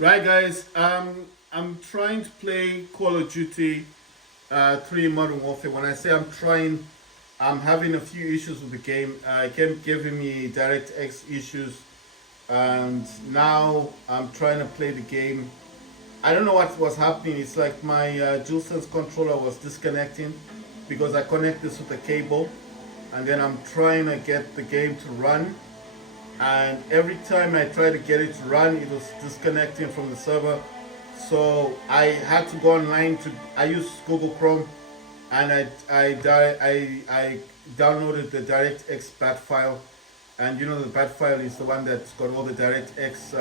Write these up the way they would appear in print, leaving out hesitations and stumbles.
Right, guys. I'm trying to play Call of Duty 3 Modern Warfare. When I say I'm trying, I'm having a few issues with the game. It kept giving me DirectX issues, and now I'm trying to play the game. I don't know what was happening. It's like my DualSense controller was disconnecting because I connect this with a cable, and then I'm trying to get the game to run, and every time I try to get it to run, it was disconnecting from the server. So I had to go online to. I use Google Chrome, and I downloaded the DirectX bat file, and you know the bat file is the one that's got all the DirectX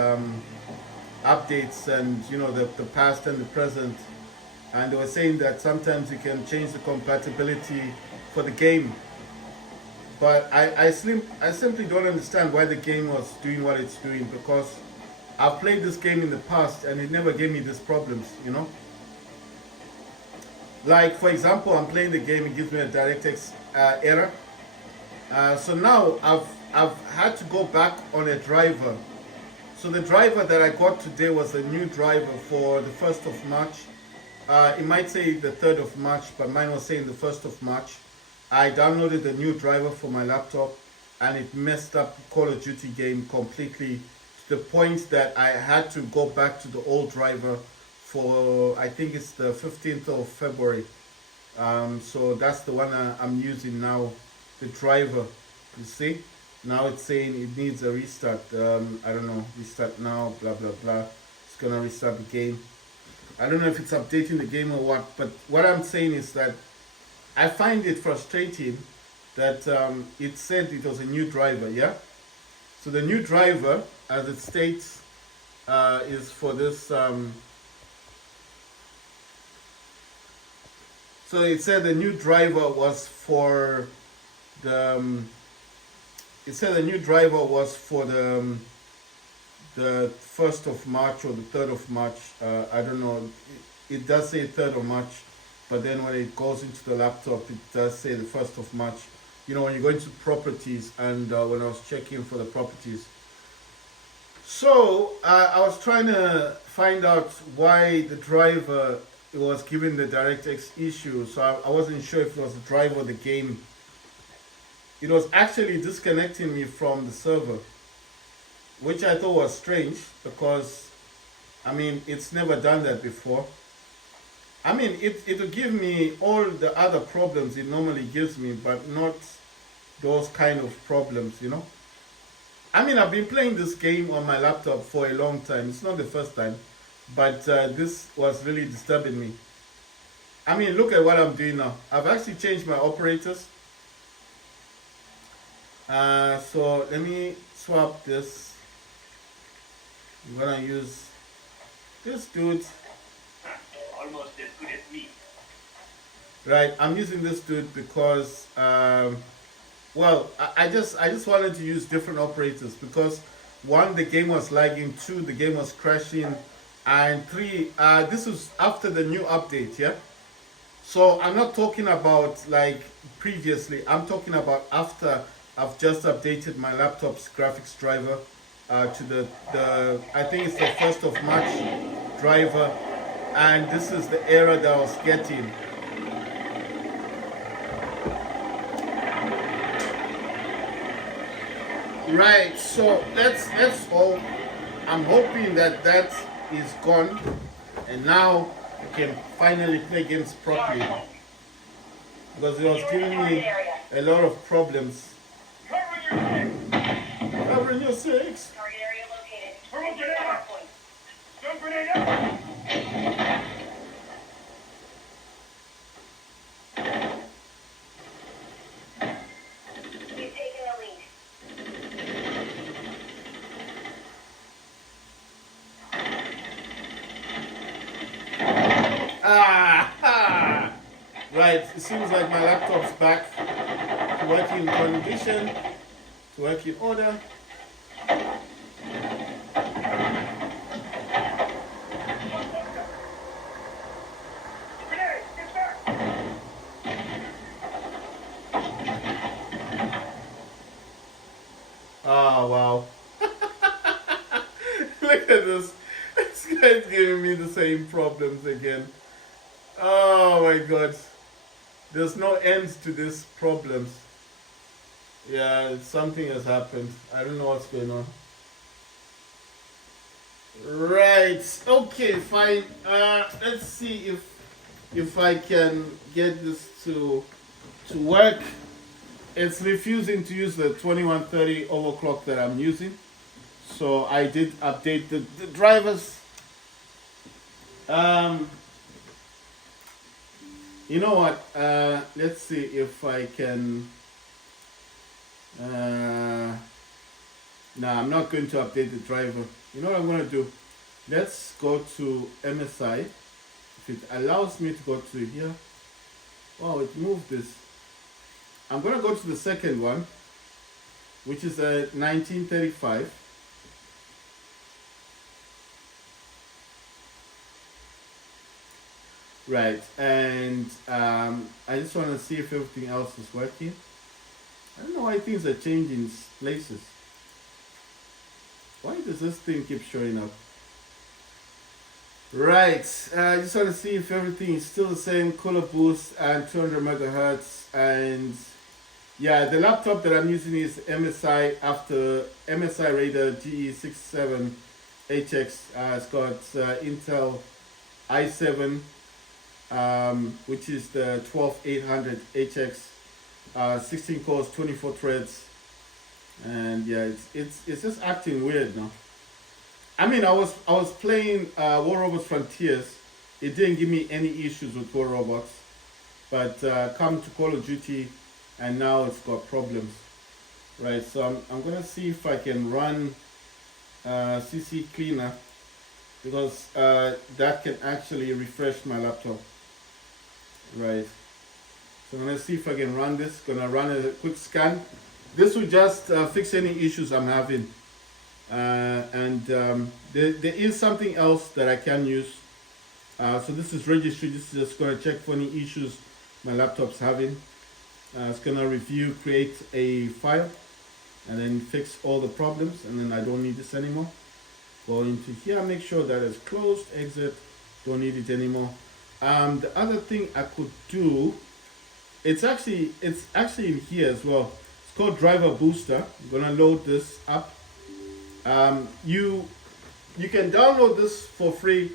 updates, and you know the past and the present. And they were saying that sometimes you can change the compatibility for the game, but I simply don't understand why the game was doing what it's doing, because I've played this game in the past and it never gave me these problems, you know? Like, for example, I'm playing the game, it gives me a DirectX error. So now I've had to go back on a driver. So the driver that I got today was a new driver for the 1st of March. It might say the 3rd of March, but mine was saying the 1st of March. I downloaded the new driver for my laptop, and it messed up Call of Duty game completely, to the point that I had to go back to the old driver for, I think it's the 15th of February. So that's the one I'm using now, the driver. You see, now it's saying it needs a restart. I don't know, restart now, blah blah blah. It's gonna restart the game. I don't know if it's updating the game or what, but what I'm saying is that I find it frustrating that it said it was a new driver, yeah? So the new driver, as it states, is for this. So it said the new driver was for the. It said the new driver was for the 1st of March or the 3rd of March. I don't know. It does say 3rd of March, but then when it goes into the laptop, it does say the 1st of March. You know, when you go into properties, and when I was checking for the properties. So I was trying to find out why the driver was giving the DirectX issue. So I wasn't sure if it was the driver or the game. It was actually disconnecting me from the server, which I thought was strange, because I mean, it's never done that before. I mean, it'll give me all the other problems it normally gives me, but not those kind of problems, you know. I mean, I've been playing this game on my laptop for a long time. It's not the first time, but this was really disturbing me. I mean, look at what I'm doing now. I've actually changed my operators. So let me swap this. I'm gonna use this dude. Almost as good as me. Right, I'm using this dude because, well, I just wanted to use different operators, because one, the game was lagging, two, the game was crashing, and three, this was after the new update, yeah. So I'm not talking about like previously. I'm talking about after I've just updated my laptop's graphics driver to the I think it's the 1st of March driver, and this is the error that I was getting. Right, so that's all. I'm hoping that that is gone, and now I can finally play games properly, because it was giving me a lot of problems. Covering your six. Target area located. Thermal grenade out. Stun grenade out. He's taking the lead. Ah! Right, it seems like my laptop's back to working condition, to working order. Grenade, get back. Oh wow. Look at this. This guy's giving me the same problems again. Oh my god. There's no end to these problems. Yeah, something has happened. I don't know what's going on. Right. Okay, fine. Let's see if I can get this to work. It's refusing to use the 2130 overclock that I'm using. So I did update the drivers. You know what? Let's see if I can. Nah, I'm not going to update the driver. You know what I'm going to do? Let's go to MSI. If it allows me to go to here. Wow, it moved this. I'm going to go to the second one, which is a 1935. Right, and I just want to see if everything else is working. I don't know why things are changing places. Why does this thing keep showing up? Right, I just want to see if everything is still the same. Cooler boost and 200 megahertz. And yeah, the laptop that I'm using is MSI MSI Raider GE67HX. It's got Intel i7. Which is the 12800 HX, 16 cores, 24 threads, and yeah, it's just acting weird now. I mean, I was playing War Robots Frontiers. It didn't give me any issues with War Robots, but come to Call of Duty, and now it's got problems. Right, so I'm gonna see if I can run CC Cleaner, because that can actually refresh my laptop. Right, so I'm gonna see if I can run this. Gonna run a quick scan. This will just fix any issues I'm having, and there is something else that I can use. So this is registry. This is just gonna check for any issues my laptop's having. It's gonna review, create a file, and then fix all the problems, and then I don't need this anymore. Go into here, make sure that it's closed, exit, don't need it anymore. The other thing I could do, it's actually in here as well. It's called Driver Booster. I'm gonna load this up. You can download this for free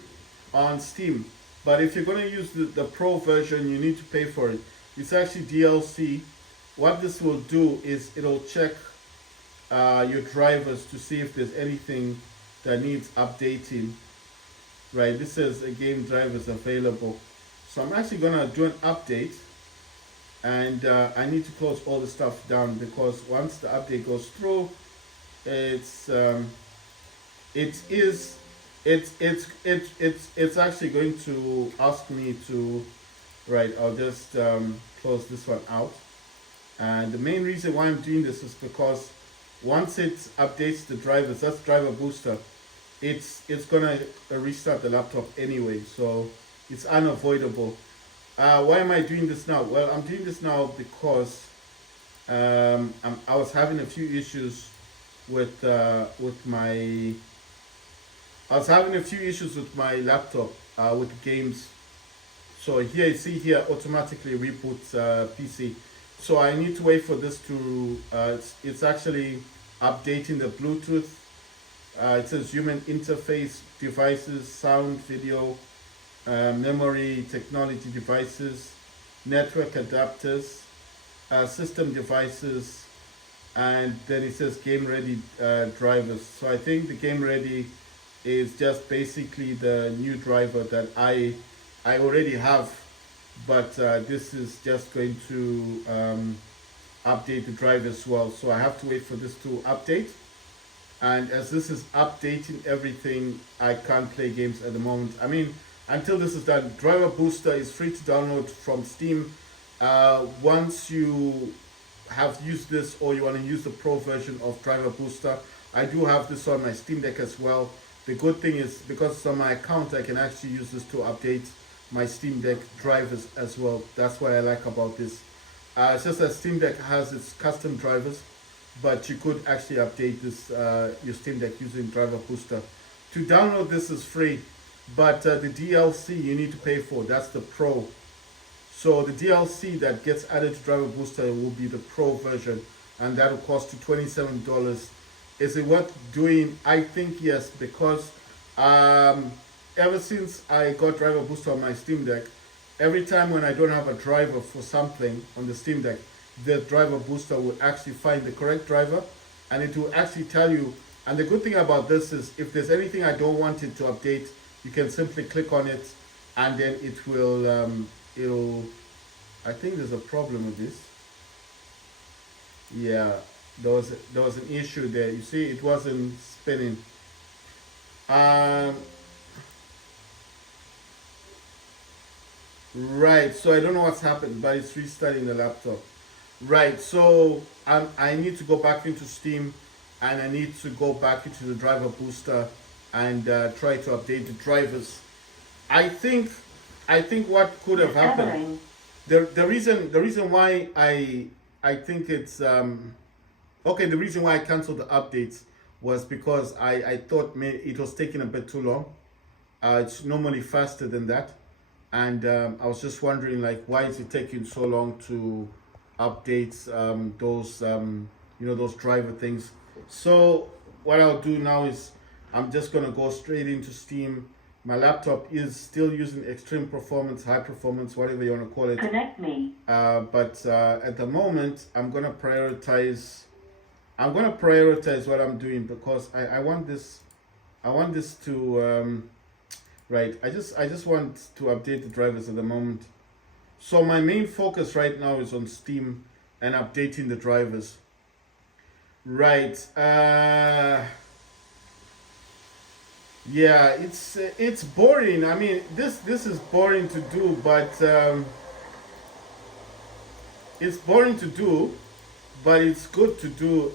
on Steam, but if you're gonna use the Pro version, you need to pay for it. It's actually DLC. What this will do is it'll check your drivers to see if there's anything that needs updating. Right, this says a game drivers available. So I'm actually gonna do an update, and I need to close all the stuff down, because once the update goes through, it's actually going to ask me to. Right, I'll just close this one out. And the main reason why I'm doing this is because once it updates the drivers, that's Driver Booster, it's gonna restart the laptop anyway, so it's unavoidable. Why am I doing this now? Well, I'm doing this now because I was having a few issues with my laptop with games. So here you see here automatically reboots PC. So I need to wait for this to it's actually updating the Bluetooth. It says human interface devices, sound, video, memory, technology devices, network adapters, system devices, and then it says game ready drivers. So I think the game ready is just basically the new driver that I already have, but this is just going to update the drive as well. So I have to wait for this to update. And as this is updating everything, I can't play games at the moment. I mean, until this is done. Driver Booster is free to download from Steam. Once you have used this, or you want to use the Pro version of Driver Booster, I do have this on my Steam Deck as well. The good thing is, because it's on my account, I can actually use this to update my Steam Deck drivers as well. That's what I like about this. It's just that Steam Deck has its custom drivers, but you could actually update this your Steam Deck using Driver Booster To download this is free, but the DLC you need to pay for. That's the Pro. So the DLC that gets added to Driver Booster will be the Pro version, and that will cost you $27. Is it worth doing? I think yes, because ever since I got Driver Booster on my Steam Deck, every time when I don't have a driver for something on the Steam Deck, the Driver Booster will actually find the correct driver, and it will actually tell you. And the good thing about this is, if there's anything I don't want it to update, you can simply click on it, and then it will. It'll. I think there's a problem with this. Yeah, there was an issue there. You see, it wasn't spinning. Right. So I don't know what's happened, but it's restarting the laptop. Right. So I need to go back into Steam, and I need to go back into the Driver Booster and try to update the drivers. I think what could have happened. The reason why I think it's okay. The reason why I canceled the updates was because I thought it was taking a bit too long. It's normally faster than that, and I was just wondering, like, why is it taking so long to update those those driver things. So what I'll do now is I'm just gonna go straight into Steam. My laptop is still using extreme performance, high performance, whatever you want to call it. Connect me. But at the moment, I'm gonna prioritize. I'm gonna prioritize what I'm doing, because I want this. I want this to right. I just want to update the drivers at the moment. So my main focus right now is on Steam and updating the drivers. Right. Yeah, it's boring. I mean, this is boring to do, but it's boring to do, but it's good to do.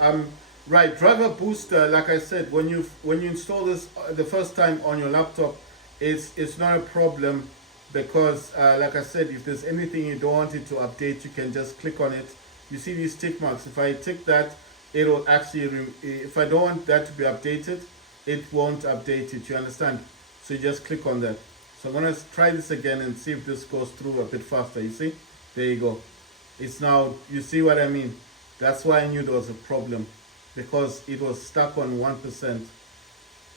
Right, Driver Booster. Like I said, when you install this the first time on your laptop, it's not a problem, because like I said, if there's anything you don't want it to update, you can just click on it. You see these tick marks. If I tick that, it'll actually. If I don't want that to be updated, it won't update it. You understand? So you just click on that. So I'm gonna try this again and see if this goes through a bit faster. You see? There you go. It's now. You see what I mean? That's why I knew there was a problem, because it was stuck on 1%.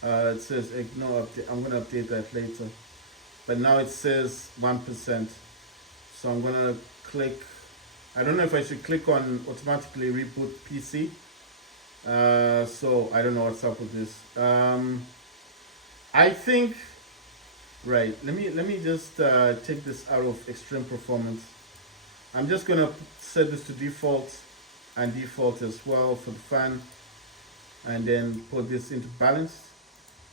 It says ignore update. I'm gonna update that later. But now it says 1%. So I'm gonna click. I don't know if I should click on automatically reboot PC. So I don't know what's up with this. I think, right. Let me just take this out of extreme performance. I'm just gonna set this to default, and default as well for the fan, and then put this into balance.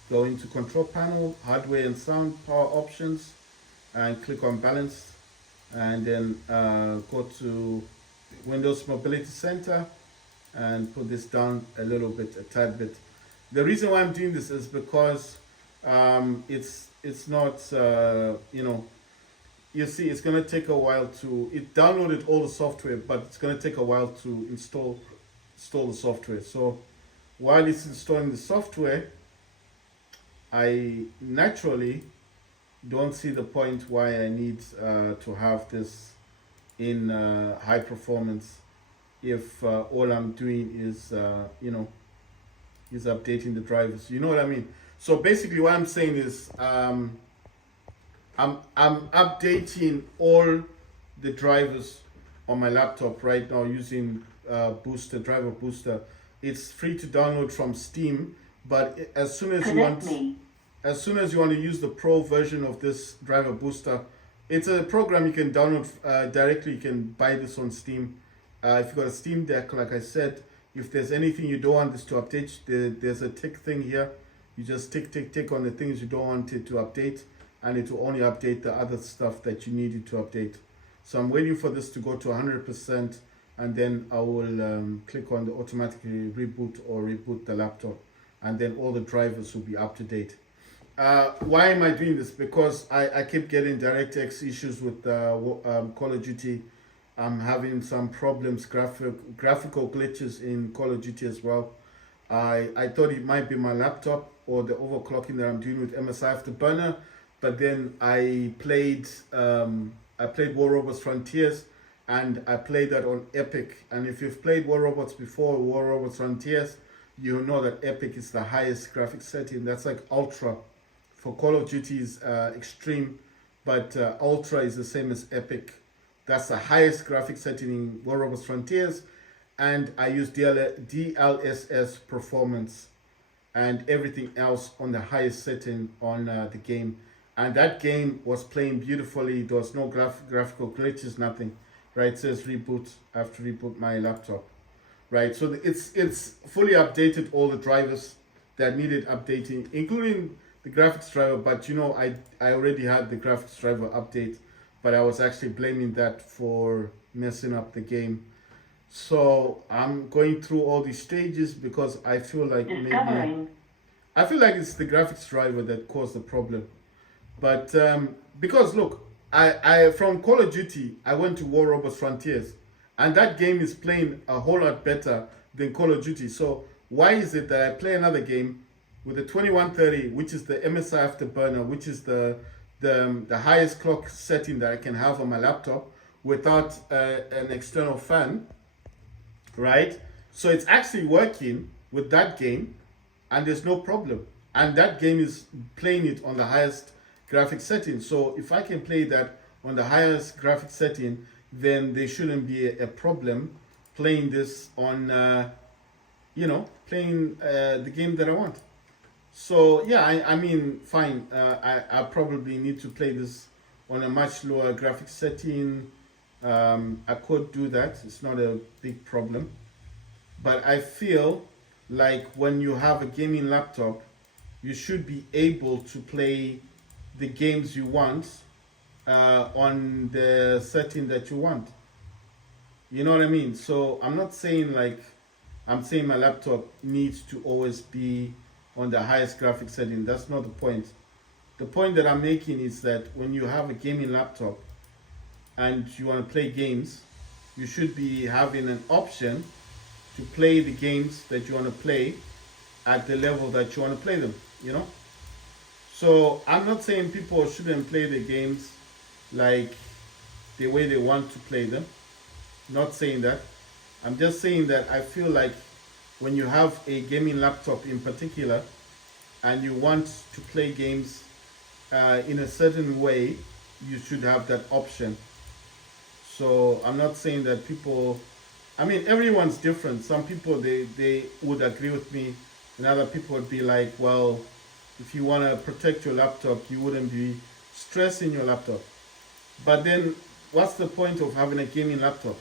Go into control panel, hardware and sound power options, and click on balance, and then go to Windows Mobility Center and put this down a little bit, a tad bit. The reason why I'm doing this is because it's not you see, it's gonna take a while to. It downloaded all the software, but it's gonna take a while to install the software. So while it's installing the software, I naturally don't see the point why I need to have this in high performance if all I'm doing is is updating the drivers. You know what I mean? So basically what I'm saying is I'm updating all the drivers on my laptop right now using Driver Booster. It's free to download from Steam, but as soon as you want to use the Pro version of this Driver Booster, it's a program you can download directly. You can buy this on Steam. If you've got a Steam Deck, like I said, if there's anything you don't want this to update, there's a tick thing here. You just tick on the things you don't want it to update, and it will only update the other stuff that you need it to update. So I'm waiting for this to go to 100%, and then I will click on the automatically reboot or reboot the laptop, and then all the drivers will be up to date. Why am I doing this? Because I keep getting DirectX issues with Call of Duty. I'm having some problems, graphical glitches in Call of Duty as well. I thought it might be my laptop, or the overclocking that I'm doing with MSI Afterburner, but then I played War Robots Frontiers, and I played that on Epic. And if you've played War Robots before, War Robots Frontiers, you know that Epic is the highest graphics setting. That's like Ultra. For Call of Duty is Extreme, but Ultra is the same as Epic. That's the highest graphics setting in War Robots Frontiers. And I use DLSS performance and everything else on the highest setting on the game. And that game was playing beautifully. There was no graphical glitches, nothing. Right, it says reboot. I have to reboot my laptop. Right, so it's fully updated all the drivers that needed updating, including the graphics driver. But I already had the graphics driver update, but I was actually blaming that for messing up the game. So I'm going through all these stages because I feel like maybe it's the graphics driver that caused the problem. But because look, I from Call of Duty I went to War Robots Frontiers, and that game is playing a whole lot better than Call of Duty. So why is it that I play another game with the 2130, which is the MSI Afterburner, which is the highest clock setting that I can have on my laptop without an external fan, right? So it's actually working with that game, and there's no problem. And that game is playing it on the highest graphic setting. So if I can play that on the highest graphic setting, then there shouldn't be a problem playing this on, playing the game that I want. So yeah, I mean, fine. I probably need to play this on a much lower graphic setting. I could do that. It's not a big problem. But I feel like when you have a gaming laptop, you should be able to play the games you want on the setting that you want. You know what I mean? So I'm not saying I'm saying my laptop needs to always be on the highest graphic setting. That's not the point. The point that I'm making is that when you have a gaming laptop and you want to play games, you should be having an option to play the games that you want to play at the level that you want to play them. So I'm not saying people shouldn't play the games like the way they want to play them. Not saying that. I'm just saying that I feel like when you have a gaming laptop in particular and you want to play games in a certain way, you should have that option. So I'm not saying that everyone's different. Some people, they would agree with me, and other people would be like, well, if you want to protect your laptop, you wouldn't be stressing your laptop. But then what's the point of having a gaming laptop?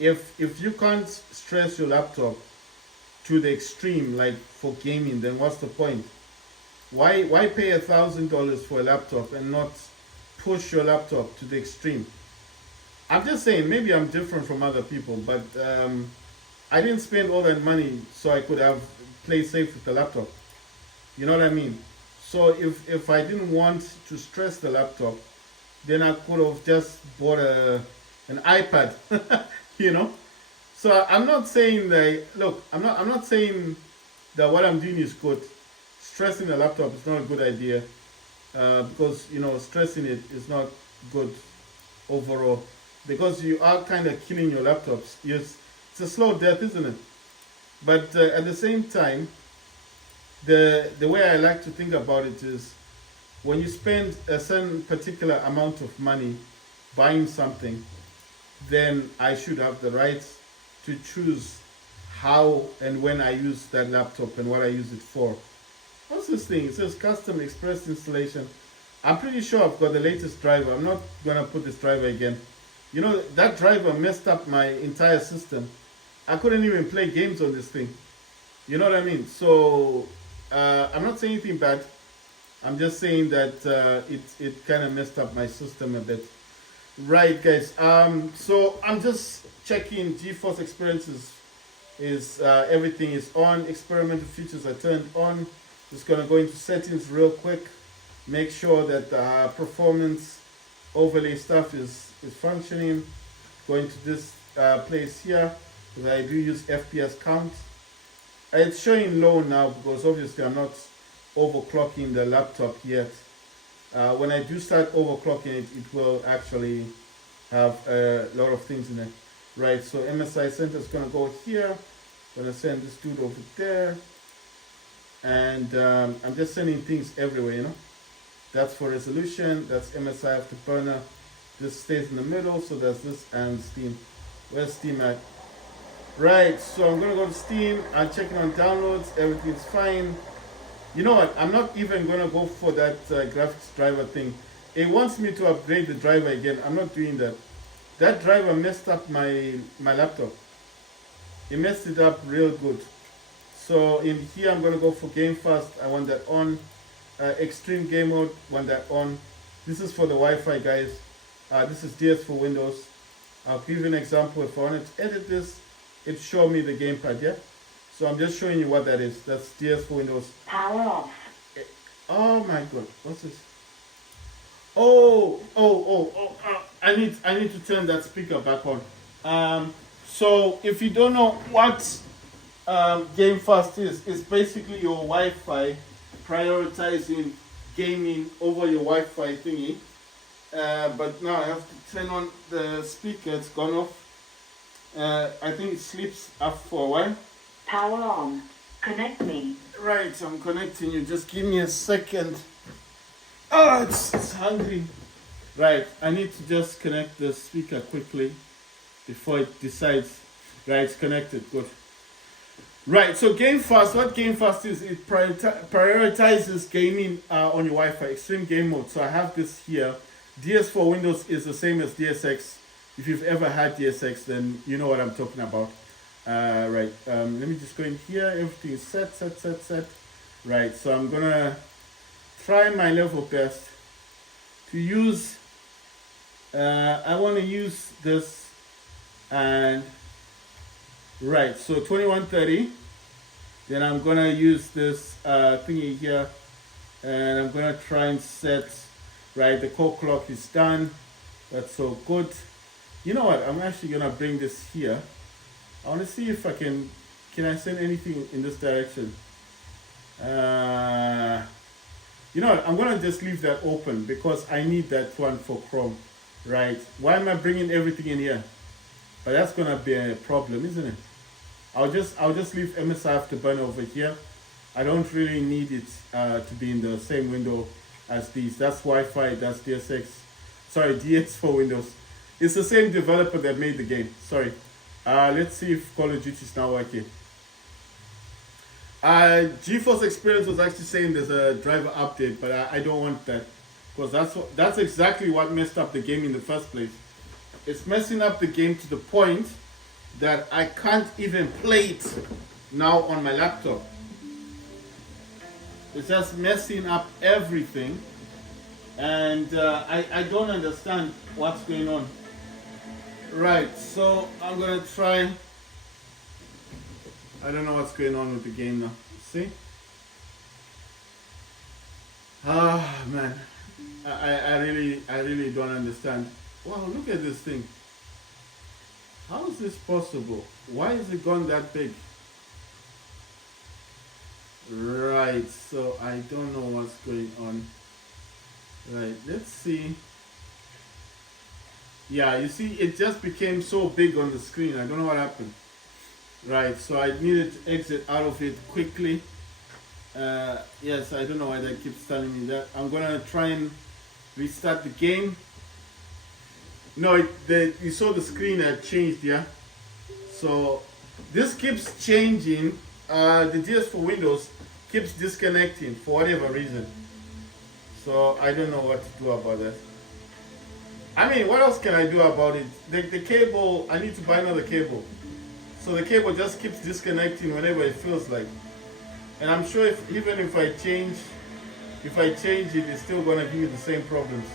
If you can't stress your laptop to the extreme, like for gaming, then what's the point? Why pay $1,000 for a laptop and not push your laptop to the extreme? I'm just saying, maybe I'm different from other people, but I didn't spend all that money so I could have play safe with the laptop. You know what I mean? So if I didn't want to stress the laptop, then I could have just bought an iPad. So I'm not saying that. Look, I'm not saying that what I'm doing is good. Stressing the laptop is not a good idea because stressing it is not good overall, because you are kind of killing your laptops. Yes, it's a slow death, isn't it? But at the same time, the way I like to think about it is, when you spend a certain particular amount of money buying something, then I should have the right to choose how and when I use that laptop and what I use it for. What's this thing? It says custom express installation. I'm pretty sure I've got the latest driver. I'm not gonna put this driver again. That driver messed up my entire system. I couldn't even play games on this thing. You know what I mean? So I'm not saying anything bad. I'm just saying that it kind of messed up my system a bit. Right, guys. So I'm just checking GeForce experiences. Everything is on. Experimental features are turned on. Just gonna go into settings real quick. Make sure that the performance overlay stuff is functioning. Go into this place here, because I do use FPS count. It's showing low now because obviously I'm not overclocking the laptop yet. When I do start overclocking it, it will actually have a lot of things in it. Right, so MSI center is going to go here. I'm going to send this dude over there. And I'm just sending things everywhere, you know. That's for resolution. That's MSI Afterburner. This stays in the middle, so there's this and Steam. Where's Steam at? Right, so I'm gonna go to Steam. I'm checking on downloads. Everything's fine. You know what? I'm not even gonna go for that graphics driver thing. It wants me to upgrade the driver again. I'm not doing that. That driver messed up my laptop. It messed it up real good. So in here, I'm gonna go for Game Fast. I want that on. Extreme Game Mode, want that on. This is for the Wi-Fi, guys. This is DS for Windows. I'll give you an example. If I wanted to edit this, it show me the gamepad, yeah? So I'm just showing you what that is. That's DS for Windows. Power off. Oh my god, what's this? Oh, I need to turn that speaker back on. So if you don't know what Game Fast is, it's basically your Wi-Fi prioritizing gaming over your Wi-Fi thingy. But now I have to turn on the speaker. It's gone off. I think it sleeps up for a while. Power on. Connect me. Right, I'm connecting you. Just give me a second. Oh, it's hungry. Right, I need to just connect the speaker quickly before it decides. Right, it's connected. Good. Right, so Game Fast, what Game Fast is, it prioritizes gaming on your Wi-Fi, extreme game mode. So I have this here. DS for Windows is the same as DSX. If you've ever had DSX, then you know what I'm talking about. Right, let me just go in here. Everything is set. Right, so I'm gonna try my level best to use, I want to use this, and right, so 2130. Then I'm gonna use this thingy here, and I'm gonna try and set. Right, the core clock is done. That's so good. You know what? I'm actually gonna bring this here. I want to see if I can I send anything in this direction. You know what? I'm gonna just leave that open because I need that one for Chrome. Right? Why am I bringing everything in here? But that's gonna be a problem, isn't it? I'll just leave MSI Afterburner over here. I don't really need it to be in the same window as these. That's Wi-Fi. That's DSX. Sorry, DX for Windows. It's the same developer that made the game. Sorry. Let's see if Call of Duty is now working. GeForce Experience was actually saying there's a driver update, but I don't want that because that's exactly what messed up the game in the first place. It's messing up the game to the point that I can't even play it now on my laptop. It's just messing up everything, and I don't understand what's going on. Right, so I'm gonna try. I don't know what's going on with the game now. See? Ah, man, I really don't understand. Wow, look at this thing. How is this possible? Why is it gone that big? Right, so I don't know what's going on. Right, let's see. Yeah, you see, it just became so big on the screen. I don't know what happened. Right, so I needed to exit out of it quickly. Yes, I don't know why that keeps telling me that. I'm gonna try and restart the game. No, you saw the screen had changed, yeah? So this keeps changing. The DS for Windows keeps disconnecting for whatever reason. So I don't know what to do about that. I mean, what else can I do about it? The cable, I need to buy another cable. So the cable just keeps disconnecting whenever it feels like. And I'm sure even if I change it, it's still gonna give me the same problems.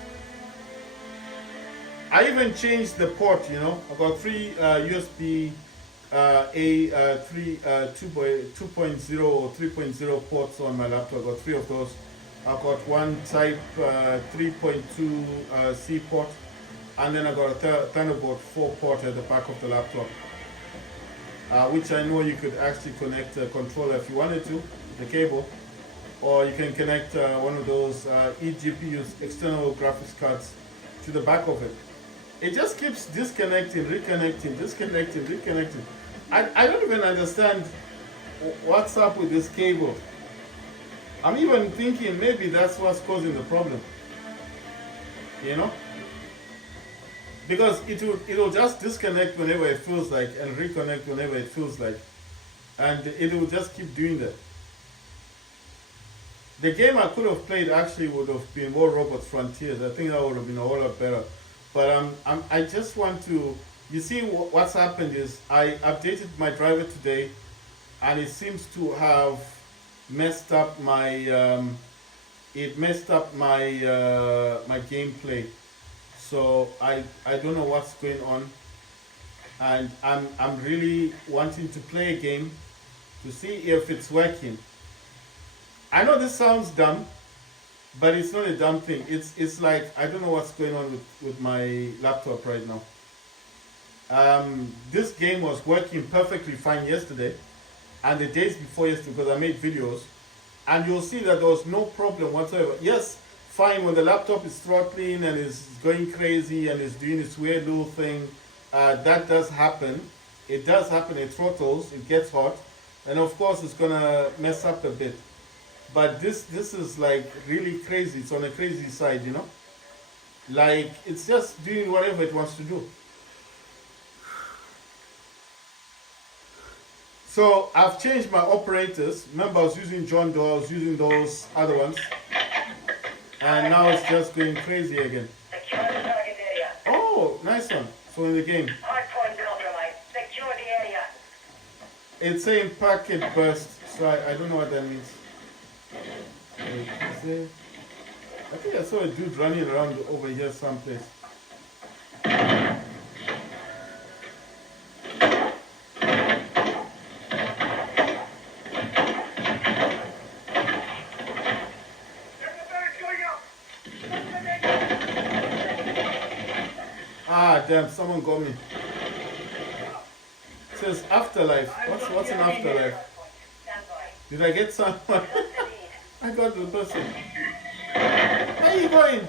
I even changed the port, you know. I got three USB A 2.0 or 3.0 ports on my laptop. I got three of those. I got one type 3.2 C port, and then I got a Thunderbolt 4 port at the back of the laptop, which I know you could actually connect a controller if you wanted to, the cable. or you can connect one of those eGPUs, external graphics cards, to the back of it. It just keeps disconnecting, reconnecting, disconnecting, reconnecting. I don't even understand what's up with this cable. I'm even thinking maybe that's what's causing the problem. You know? Because it'll just disconnect whenever it feels like and reconnect whenever it feels like. And it will just keep doing that. The game I could have played actually would have been more Robot Frontiers. I think that would have been a whole lot better. But I just want to. You see, what's happened is I updated my driver today, and it seems to have messed up my. It messed up my my gameplay. So I don't know what's going on, and I'm really wanting to play a game to see if it's working. I know this sounds dumb, but it's not a dumb thing. It's like I don't know what's going on with my laptop right now. This game was working perfectly fine yesterday, and the days before yesterday because I made videos, and you'll see that there was no problem whatsoever. Yes, fine when the laptop is throttling and is going crazy and is doing its weird little thing. That does happen. It does happen. It throttles. It gets hot, and of course it's gonna mess up a bit. But this is like really crazy. It's on the crazy side, you know. Like it's just doing whatever it wants to do. So I've changed my operators. Remember I was using John Doe, I was using those other ones. And now it's just going crazy again. Secure the target area. Oh, nice one. So in the game. Hardpoint compromised. Secure the area. It's saying packet burst. So I don't know what that means. Wait, is there... I think I saw a dude running around over here someplace. Ah, damn, someone got me. It says afterlife. What's an afterlife? Did I get someone? I got the person. Where are you going?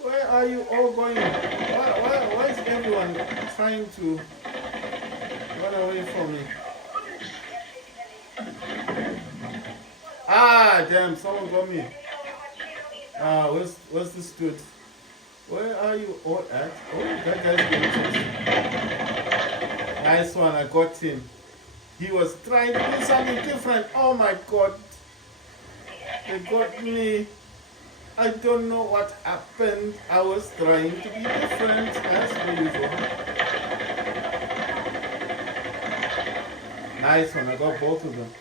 Where are you all going? Why is everyone trying to run away from me? Ah, damn, someone got me. Ah, where's this dude? Where are you all at? Oh, that guy's getting chased. Nice one, I got him. He was trying to do something different. Oh my god. They got me. I don't know what happened. I was trying to be different as usual. Nice one, I got both of them.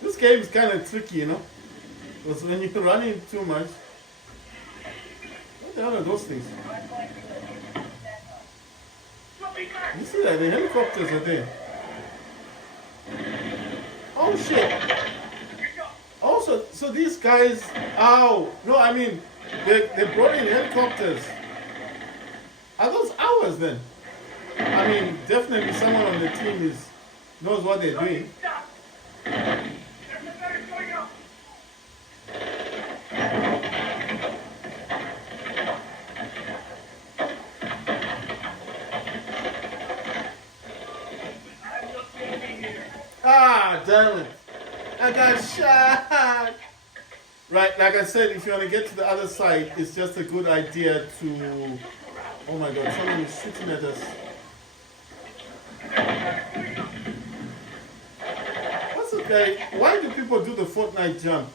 This game is kind of tricky, you know? Because when you're running too much. What the hell are those things? You see that? The helicopters are there. Oh shit. Also, so these guys, ow. No, I mean, they brought in helicopters. Are those ours then? I mean, definitely someone on the team knows what they're doing. Ah, damn it. I got shot. Right, like I said, if you want to get to the other side, it's just a good idea to... Oh my god, someone is shooting at us. What's the guy? Why do people do the Fortnite jump?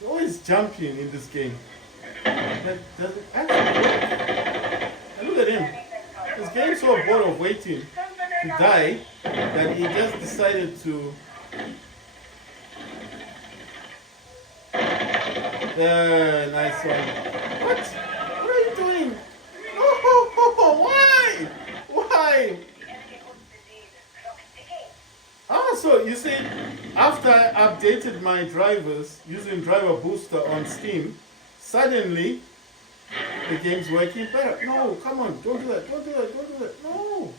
They're always jumping in this game. That doesn't actually work. And look at him. This game's so bored of waiting to die that he just decided to... nice one. What? What are you doing? Oh, why? Why? Ah, so you see, after I updated my drivers using Driver Booster on Steam, suddenly the game's working better. No, come on, don't do that, don't do that, don't do that. No.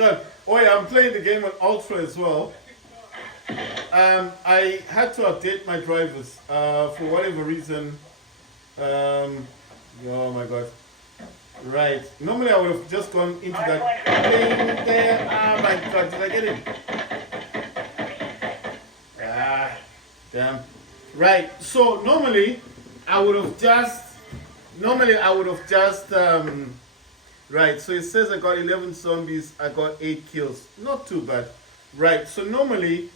God. Oh yeah, I'm playing the game on Ultra as well. I had to update my drivers for whatever reason. Oh my God. Right. Normally I would have just gone into that thing there. Ah my God, did I get it? Ah, damn. Right. So normally I would have just. Right. So it says I got 11 zombies. I got 8 kills. Not too bad. Right. So normally,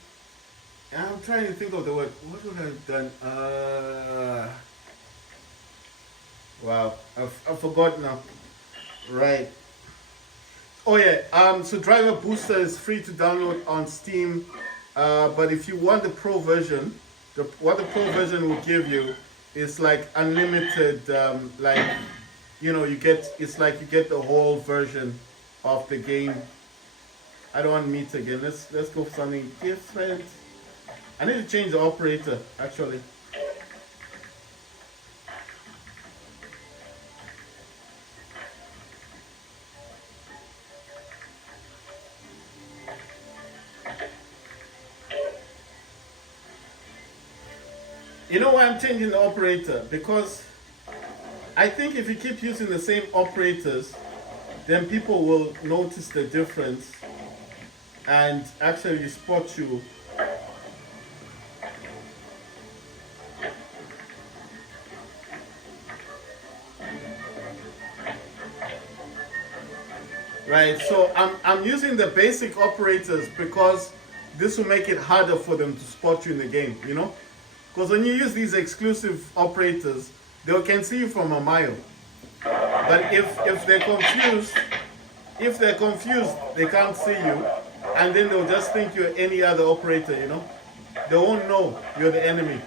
I'm trying to think of the word. What would I have done? Wow. I forgot now. Right. Oh yeah. So Driver Booster is free to download on Steam. But if you want the Pro version, what the Pro version will give you is like unlimited, like, you get, it's like you get the whole version of the game. I don't want meat again. Let's go for something different. I need to change the operator actually. You know why I'm changing the operator? Because I think if you keep using the same operators, then people will notice the difference and actually spot you. Right, so I'm using the basic operators because this will make it harder for them to spot you in the game, Because when you use these exclusive operators, they can see you from a mile. But if they're confused, they can't see you, and then they'll just think you're any other operator, They won't know you're the enemy.